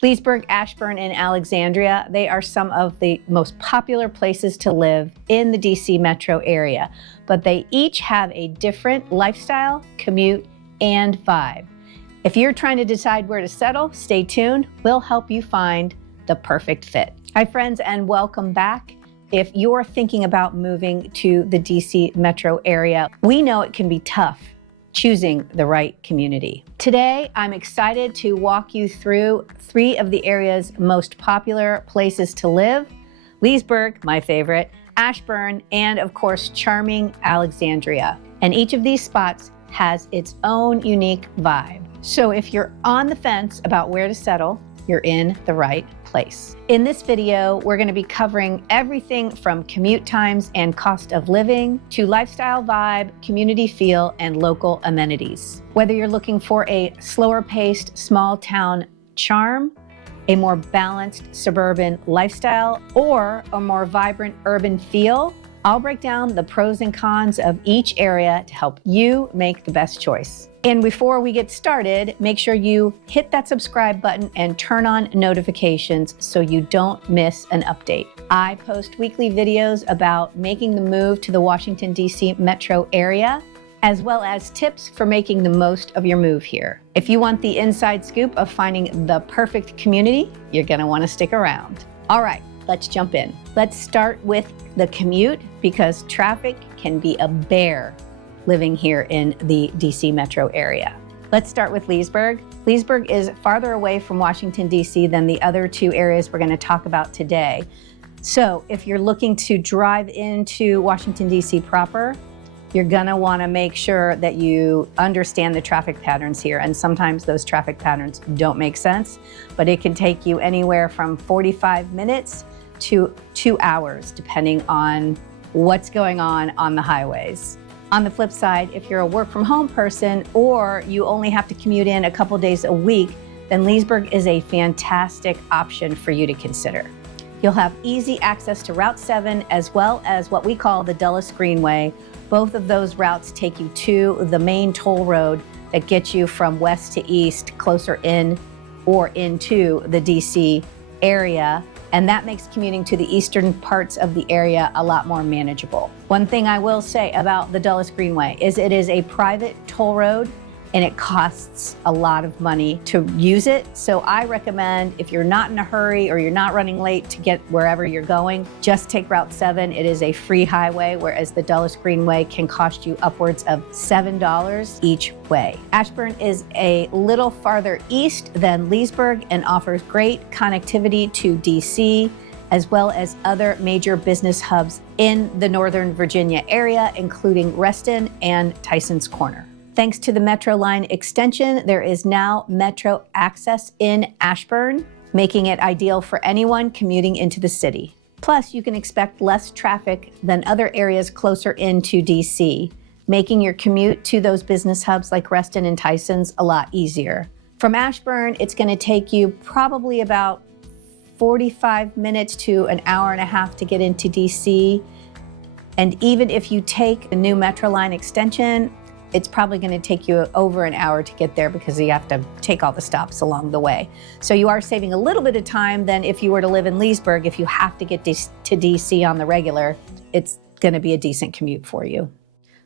Leesburg, Ashburn, and Alexandria, they are some of the most popular places to live in the DC metro area, but they each have a different lifestyle, commute, and vibe. If you're trying to decide where to settle, stay tuned. We'll help you find the perfect fit. Hi friends, and welcome back. If you're thinking about moving to the DC metro area, we know it can be tough choosing the right community. Today, I'm excited to walk you through 3 of the area's most popular places to live: Leesburg, my favorite, Ashburn, and of course, charming Alexandria. And each of these spots has its own unique vibe. So if you're on the fence about where to settle, you're in the right place. In this video, we're going to be covering everything from commute times and cost of living to lifestyle vibe, community feel, and local amenities. Whether you're looking for a slower paced small town charm, a more balanced suburban lifestyle, or a more vibrant urban feel, I'll break down the pros and cons of each area to help you make the best choice. And before we get started, make sure you hit that subscribe button and turn on notifications so you don't miss an update. I post weekly videos about making the move to the Washington, D.C. metro area, as well as tips for making the most of your move here. If you want the inside scoop of finding the perfect community, you're gonna wanna stick around. All right, let's jump in. Let's start with the commute, because traffic can be a bear living here in the DC metro area. Let's start with Leesburg. Leesburg is farther away from Washington, DC than the other 2 areas we're going to talk about today. So if you're looking to drive into Washington, DC proper, you're gonna want to make sure that you understand the traffic patterns here. And sometimes those traffic patterns don't make sense, but it can take you anywhere from 45 minutes to 2 hours, depending on what's going on the highways. On the flip side, if you're a work from home person or you only have to commute in a couple days a week, then Leesburg is a fantastic option for you to consider. You'll have easy access to Route 7 as well as what we call the Dulles Greenway. Both of those routes take you to the main toll road that gets you from west to east, closer in or into the DC area. And that makes commuting to the eastern parts of the area a lot more manageable. One thing I will say about the Dulles Greenway is it is a private toll road and it costs a lot of money to use it. So I recommend, if you're not in a hurry or you're not running late to get wherever you're going, just take Route 7. It is a free highway, whereas the Dulles Greenway can cost you upwards of $7 each way. Ashburn is a little farther east than Leesburg and offers great connectivity to DC, as well as other major business hubs in the Northern Virginia area, including Reston and Tyson's Corner. Thanks to the Metro line extension, there is now metro access in Ashburn, making it ideal for anyone commuting into the city. Plus, you can expect less traffic than other areas closer into DC, making your commute to those business hubs like Reston and Tyson's a lot easier. From Ashburn, it's going to take you probably about 45 minutes to an hour and a half to get into DC. And even if you take the new Metro line extension, it's probably going to take you over an hour to get there because you have to take all the stops along the way. So you are saving a little bit of time than if you were to live in Leesburg. If you have to get to DC on the regular, it's going to be a decent commute for you.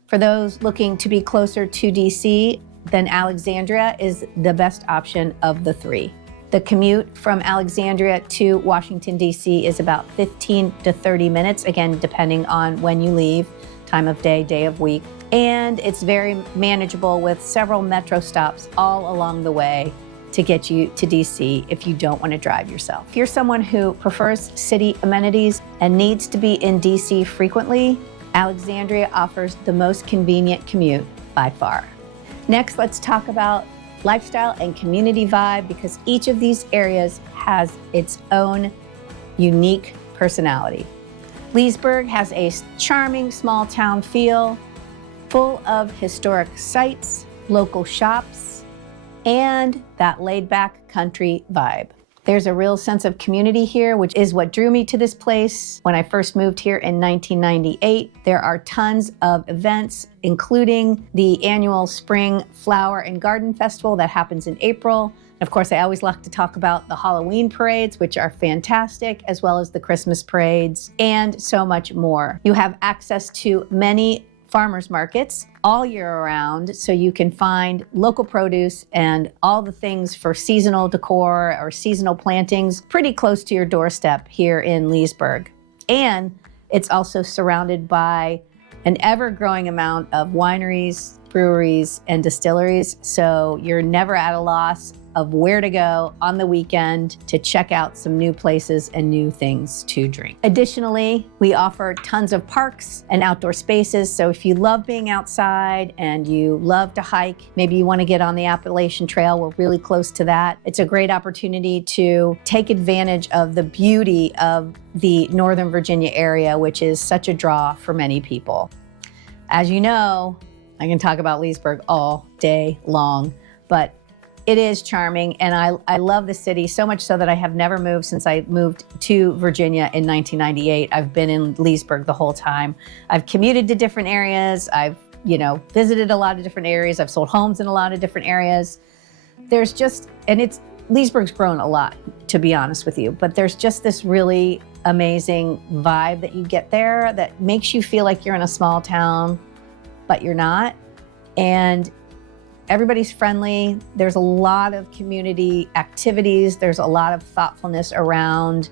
For those looking to be closer to DC, then Alexandria is the best option of the 3. The commute from Alexandria to Washington, DC is about 15 to 30 minutes, again, depending on when you leave, time of day, day of week. And it's very manageable with several metro stops all along the way to get you to DC if you don't want to drive yourself. If you're someone who prefers city amenities and needs to be in DC frequently, Alexandria offers the most convenient commute by far. Next, let's talk about lifestyle and community vibe, because each of these areas has its own unique personality. Leesburg has a charming small town feel, full of historic sites, local shops, and that laid-back country vibe. There's a real sense of community here, which is what drew me to this place when I first moved here in 1998. There are tons of events, including the annual Spring Flower and Garden Festival that happens in April. Of course, I always like to talk about the Halloween parades, which are fantastic, as well as the Christmas parades, and so much more. You have access to many farmers markets all year around, so you can find local produce and all the things for seasonal decor or seasonal plantings pretty close to your doorstep here in Leesburg. And it's also surrounded by an ever-growing amount of wineries, breweries, and distilleries, so you're never at a loss of where to go on the weekend to check out some new places and new things to drink. Additionally, we offer tons of parks and outdoor spaces, so if you love being outside and you love to hike, maybe you want to get on the Appalachian Trail, we're really close to that. It's a great opportunity to take advantage of the beauty of the Northern Virginia area, which is such a draw for many people. As you know, I can talk about Leesburg all day long, but it is charming, and I love the city so much so that I have never moved since I moved to Virginia in 1998. I've been in Leesburg the whole time. I've commuted to different areas. I've, visited a lot of different areas. I've sold homes in a lot of different areas. Leesburg's grown a lot, to be honest with you, but there's just this really amazing vibe that you get there that makes you feel like you're in a small town, but you're not. And everybody's friendly. There's a lot of community activities. There's a lot of thoughtfulness around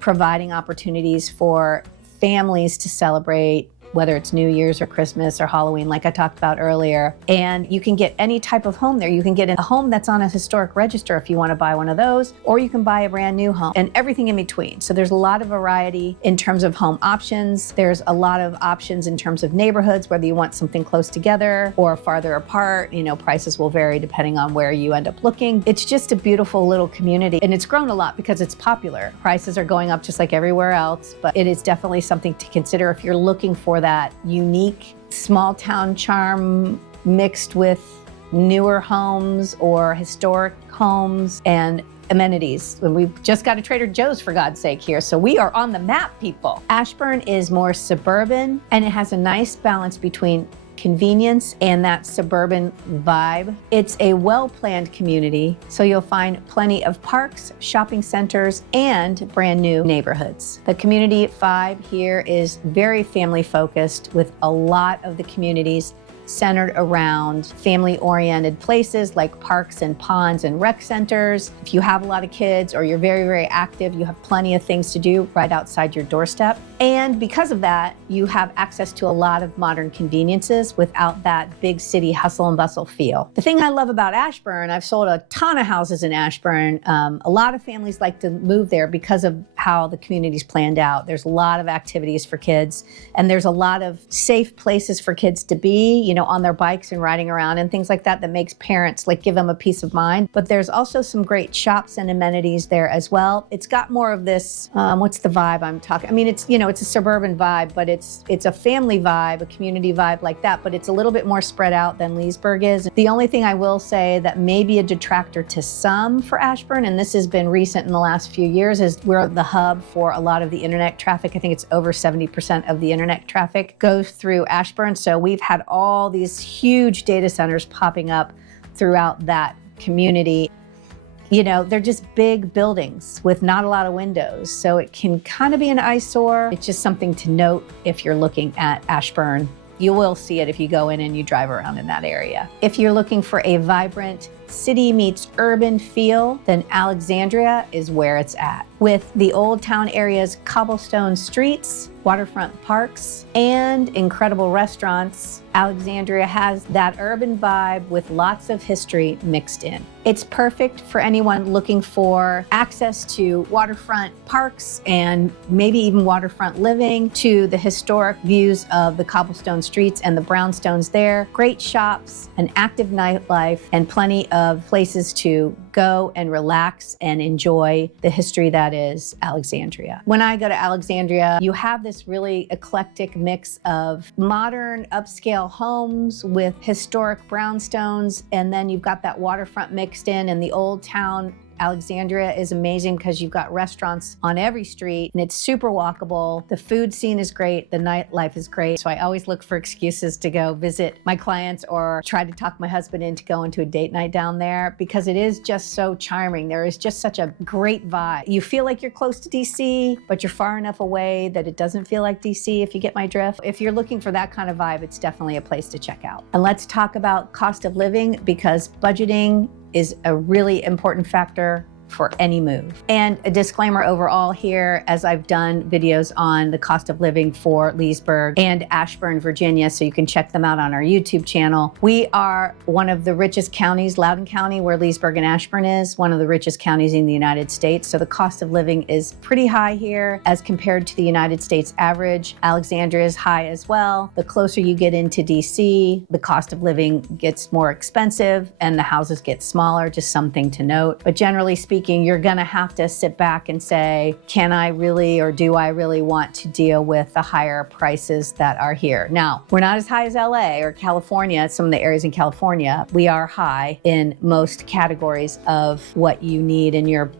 providing opportunities for families to celebrate, whether it's New Year's or Christmas or Halloween, like I talked about earlier. And you can get any type of home there. You can get a home that's on a historic register if you want to buy one of those, or you can buy a brand new home and everything in between. So there's a lot of variety in terms of home options. There's a lot of options in terms of neighborhoods, whether you want something close together or farther apart. Prices will vary depending on where you end up looking. It's just a beautiful little community, and it's grown a lot because it's popular. Prices are going up just like everywhere else, but it is definitely something to consider if you're looking for that unique small town charm mixed with newer homes or historic homes and amenities. And we've just got a Trader Joe's, for God's sake, here. So we are on the map, people. Ashburn is more suburban, and it has a nice balance between convenience and that suburban vibe. It's a well-planned community, so you'll find plenty of parks, shopping centers, and brand new neighborhoods. The Community 5 here is very family-focused, with a lot of the communities centered around family-oriented places like parks and ponds and rec centers. If you have a lot of kids or you're very, very active, you have plenty of things to do right outside your doorstep. And because of that, you have access to a lot of modern conveniences without that big city hustle and bustle feel. The thing I love about Ashburn, I've sold a ton of houses in Ashburn. A lot of families like to move there because of how the community's planned out. There's a lot of activities for kids, and there's a lot of safe places for kids to be, on their bikes and riding around and things like that makes parents give them a peace of mind. But there's also some great shops and amenities there as well. It's got more of this, what's the vibe I'm talking? I mean, it's a suburban vibe, but it's a family vibe, a community vibe like that, but it's a little bit more spread out than Leesburg is. The only thing I will say that may be a detractor to some for Ashburn, and this has been recent in the last few years, is we're the hub for a lot of the internet traffic. I think it's over 70% of the internet traffic goes through Ashburn. So we've had all these huge data centers popping up throughout that community. They're just big buildings with not a lot of windows, so it can kind of be an eyesore. It's just something to note if you're looking at Ashburn. You will see it if you go in and you drive around in that area. If you're looking for a vibrant city meets urban feel, then Alexandria is where it's at. With the Old Town area's cobblestone streets, waterfront parks, and incredible restaurants, Alexandria has that urban vibe with lots of history mixed in. It's perfect for anyone looking for access to waterfront parks and maybe even waterfront living, to the historic views of the cobblestone streets and the brownstones there, great shops, an active nightlife, and plenty of places to go and relax and enjoy the history that is Alexandria. When I go to Alexandria, you have this really eclectic mix of modern upscale homes with historic brownstones, and then you've got that waterfront mixed in, and the Old Town Alexandria is amazing because you've got restaurants on every street and it's super walkable. The food scene is great. The nightlife is great. So I always look for excuses to go visit my clients or try to talk my husband into going to a date night down there because it is just so charming. There is just such a great vibe. You feel like you're close to DC, but you're far enough away that it doesn't feel like DC, if you get my drift. If you're looking for that kind of vibe, it's definitely a place to check out. And let's talk about cost of living because budgeting is a really important factor for any move. And a disclaimer overall here, as I've done videos on the cost of living for Leesburg and Ashburn, Virginia, so you can check them out on our YouTube channel. We are one of the richest counties, Loudoun County, where Leesburg and Ashburn is, one of the richest counties in the United States. So the cost of living is pretty high here as compared to the United States average. Alexandria is high as well. The closer you get into DC, the cost of living gets more expensive and the houses get smaller, just something to note. But generally speaking, you're gonna have to sit back and say, can I really or do I really want to deal with the higher prices that are here? Now, we're not as high as LA or California, some of the areas in California. We are high in most categories of what you need in your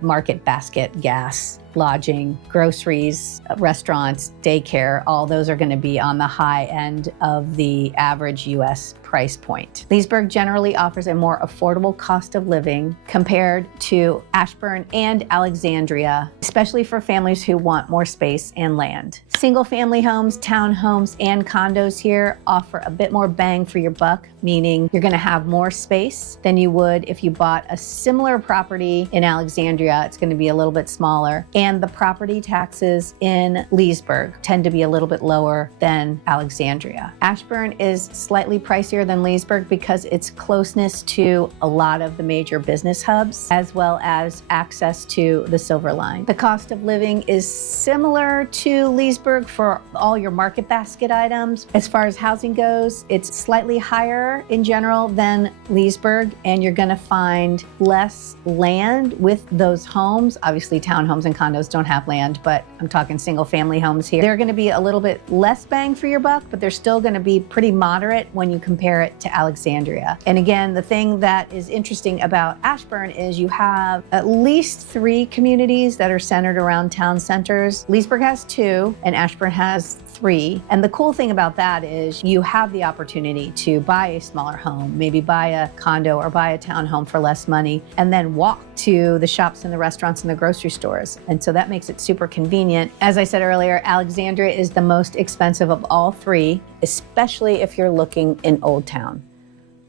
market basket: gas, lodging, groceries, restaurants, daycare. All those are going to be on the high end of the average US price point. Leesburg generally offers a more affordable cost of living compared to Ashburn and Alexandria, especially for families who want more space and land. Single family homes, townhomes, and condos here offer a bit more bang for your buck, meaning you're going to have more space than you would if you bought a similar property in Alexandria. It's going to be a little bit smaller. And the property taxes in Leesburg tend to be a little bit lower than Alexandria. Ashburn is slightly pricier than Leesburg because its closeness to a lot of the major business hubs, as well as access to the Silver Line. The cost of living is similar to Leesburg for all your market basket items. As far as housing goes, it's slightly higher in general than Leesburg, and you're gonna find less land with those homes. Obviously, townhomes and condos don't have land, but I'm talking single family homes here. They're gonna be a little bit less bang for your buck, but they're still gonna be pretty moderate when you compare it to Alexandria. And again, the thing that is interesting about Ashburn is you have at least 3 communities that are centered around town centers. Leesburg has 2 and Ashburn has 3. And the cool thing about that is you have the opportunity to buy a smaller home, maybe buy a condo or buy a townhome for less money, and then walk to the shops and the restaurants and the grocery stores. And so that makes it super convenient. As I said earlier, Alexandria is the most expensive of all 3, especially if you're looking in Old Town.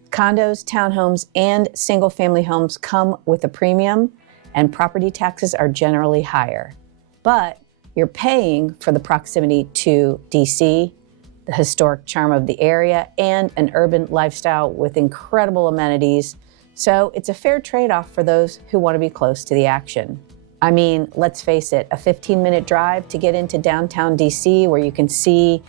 Condos, townhomes, and single family homes come with a premium, and property taxes are generally higher. But you're paying for the proximity to DC, the historic charm of the area, and an urban lifestyle with incredible amenities. So it's a fair trade-off for those who want to be close to the action. I mean, let's face it, a 15-minute drive to get into downtown DC where you can see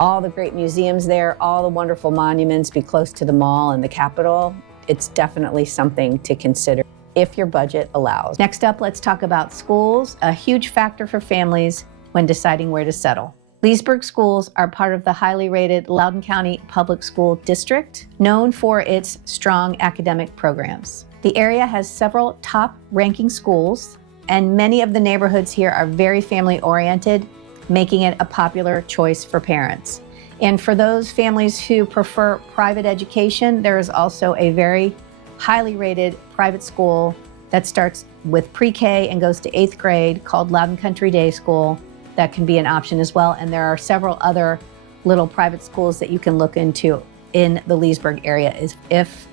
all the great museums there, all the wonderful monuments, be close to the mall and the Capitol, it's definitely something to consider if your budget allows. Next up, let's talk about schools, a huge factor for families when deciding where to settle. Leesburg schools are part of the highly rated Loudoun County Public School District, known for its strong academic programs. The area has several top-ranking schools, and many of the neighborhoods here are very family-oriented, making it a popular choice for parents. And for those families who prefer private education, there is also a very highly rated private school that starts with pre-K and goes to 8th grade called Loudoun Country Day School. That can be an option as well. And there are several other little private schools that you can look into in the Leesburg area if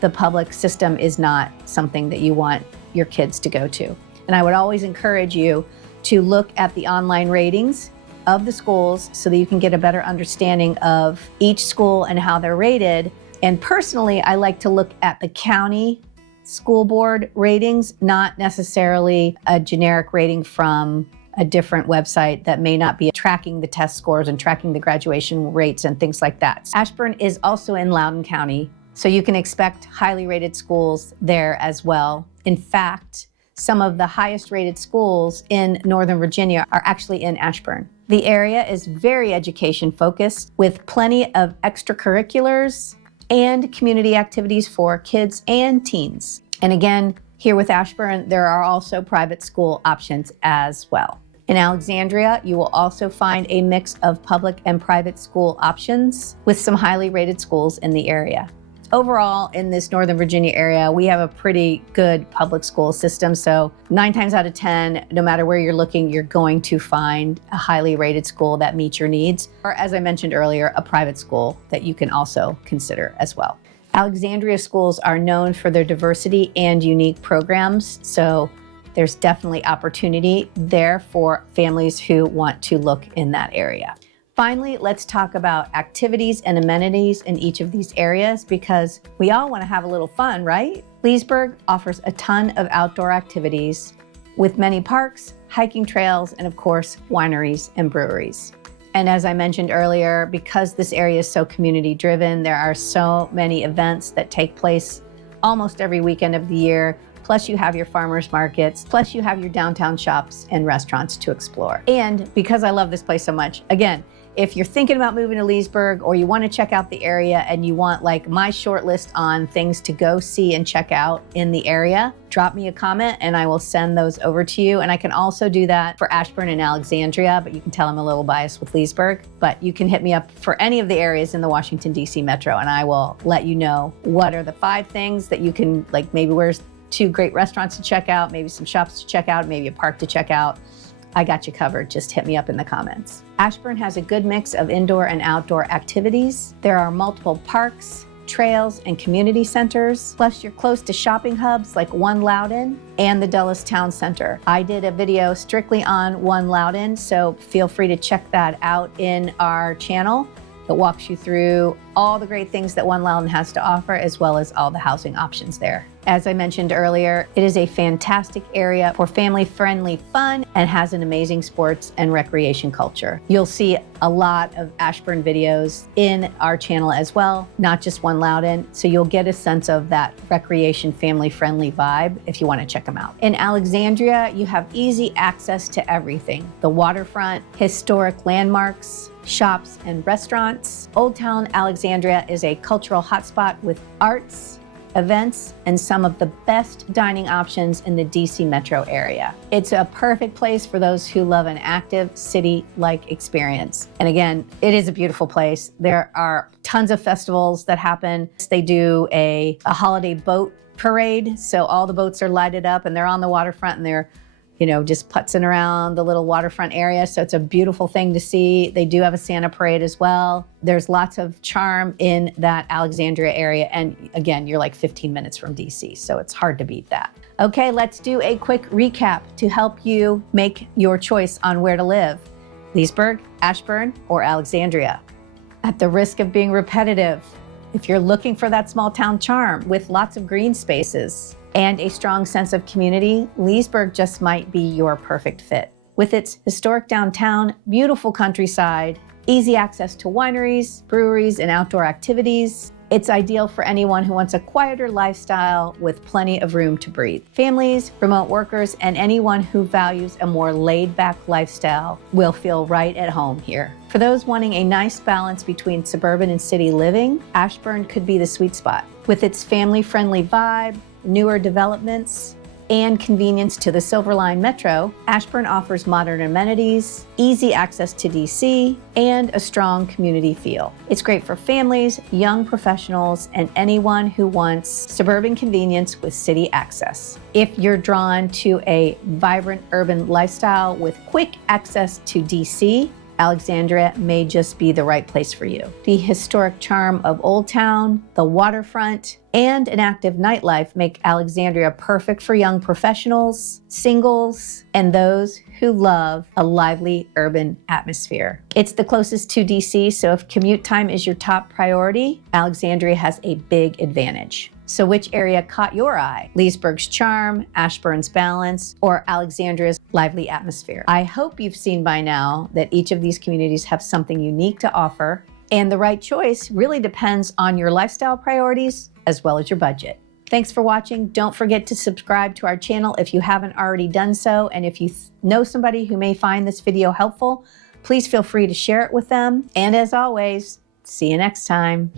the public system is not something that you want your kids to go to. And I would always encourage you to look at the online ratings of the schools so that you can get a better understanding of each school and how they're rated. And personally, I like to look at the county school board ratings, not necessarily a generic rating from a different website that may not be tracking the test scores and tracking the graduation rates and things like that. Ashburn is also in Loudoun County, so you can expect highly rated schools there as well. In fact, some of the highest rated schools in Northern Virginia are actually in Ashburn. The area is very education focused with plenty of extracurriculars and community activities for kids and teens. And again, Here with Ashburn, there are also private school options as well. In Alexandria, you will also find a mix of public and private school options with some highly rated schools in the area. Overall, in this Northern Virginia area, we have a pretty good public school system. So 9 times out of 10, no matter where you're looking, you're going to find a highly rated school that meets your needs. Or as I mentioned earlier, a private school that you can also consider as well. Alexandria schools are known for their diversity and unique programs. So there's definitely opportunity there for families who want to look in that area. Finally, let's talk about activities and amenities in each of these areas because we all want to have a little fun, right? Leesburg offers a ton of outdoor activities with many parks, hiking trails, and of course, wineries and breweries. And as I mentioned earlier, because this area is so community driven, there are so many events that take place almost every weekend of the year. Plus you have your farmers markets, plus you have your downtown shops and restaurants to explore. And because I love this place so much, again, if you're thinking about moving to Leesburg or you want to check out the area and you want like my short list on things to go see and check out in the area, drop me a comment and I will send those over to you. And I can also do that for Ashburn and Alexandria, but you can tell I'm a little biased with Leesburg. But you can hit me up for any of the areas in the Washington, D.C. metro and I will let you know what are the 5 things that you can, like maybe where's 2 great restaurants to check out, maybe some shops to check out, maybe a park to check out. I got you covered. Just hit me up in the comments. Ashburn has a good mix of indoor and outdoor activities. There are multiple parks, trails, and community centers. Plus, you're close to shopping hubs like One Loudoun and the Dulles Town Center. I did a video strictly on One Loudoun, so feel free to check that out in our channel. That walks you through all the great things that One Loudoun has to offer, as well as all the housing options there. As I mentioned earlier, it is a fantastic area for family-friendly fun and has an amazing sports and recreation culture. You'll see a lot of Ashburn videos in our channel as well, not just One Loudoun, so you'll get a sense of that recreation family-friendly vibe if you want to check them out. In Alexandria, you have easy access to everything. The waterfront, historic landmarks, shops and restaurants. Old Town Alexandria is a cultural hotspot with arts, events, and some of the best dining options in the DC metro area. It's a perfect place for those who love an active city-like experience. And again, it is a beautiful place. There are tons of festivals that happen. They do a holiday boat parade. So all the boats are lighted up and they're on the waterfront and they're just putzing around the little waterfront area. So it's a beautiful thing to see. They do have a Santa parade as well. There's lots of charm in that Alexandria area. And again, you're like 15 minutes from DC, so it's hard to beat that. Okay, let's do a quick recap to help you make your choice on where to live. Leesburg, Ashburn, or Alexandria. At the risk of being repetitive, if you're looking for that small town charm with lots of green spaces, and a strong sense of community, Leesburg just might be your perfect fit. With its historic downtown, beautiful countryside, easy access to wineries, breweries, and outdoor activities, it's ideal for anyone who wants a quieter lifestyle with plenty of room to breathe. Families, remote workers, and anyone who values a more laid-back lifestyle will feel right at home here. For those wanting a nice balance between suburban and city living, Ashburn could be the sweet spot. With its family-friendly vibe, newer developments, and convenience to the Silver Line Metro, Ashburn offers modern amenities, easy access to DC, and a strong community feel. It's great for families, young professionals, and anyone who wants suburban convenience with city access. If you're drawn to a vibrant urban lifestyle with quick access to DC, Alexandria may just be the right place for you. The historic charm of Old Town, the waterfront, and an active nightlife make Alexandria perfect for young professionals, singles, and those who love a lively urban atmosphere. It's the closest to DC, so if commute time is your top priority, Alexandria has a big advantage. So which area caught your eye? Leesburg's charm, Ashburn's balance, or Alexandria's lively atmosphere? I hope you've seen by now that each of these communities have something unique to offer, and the right choice really depends on your lifestyle priorities as well as your budget. Thanks for watching. Don't forget to subscribe to our channel if you haven't already done so, and if you know somebody who may find this video helpful, please feel free to share it with them. And as always, see you next time.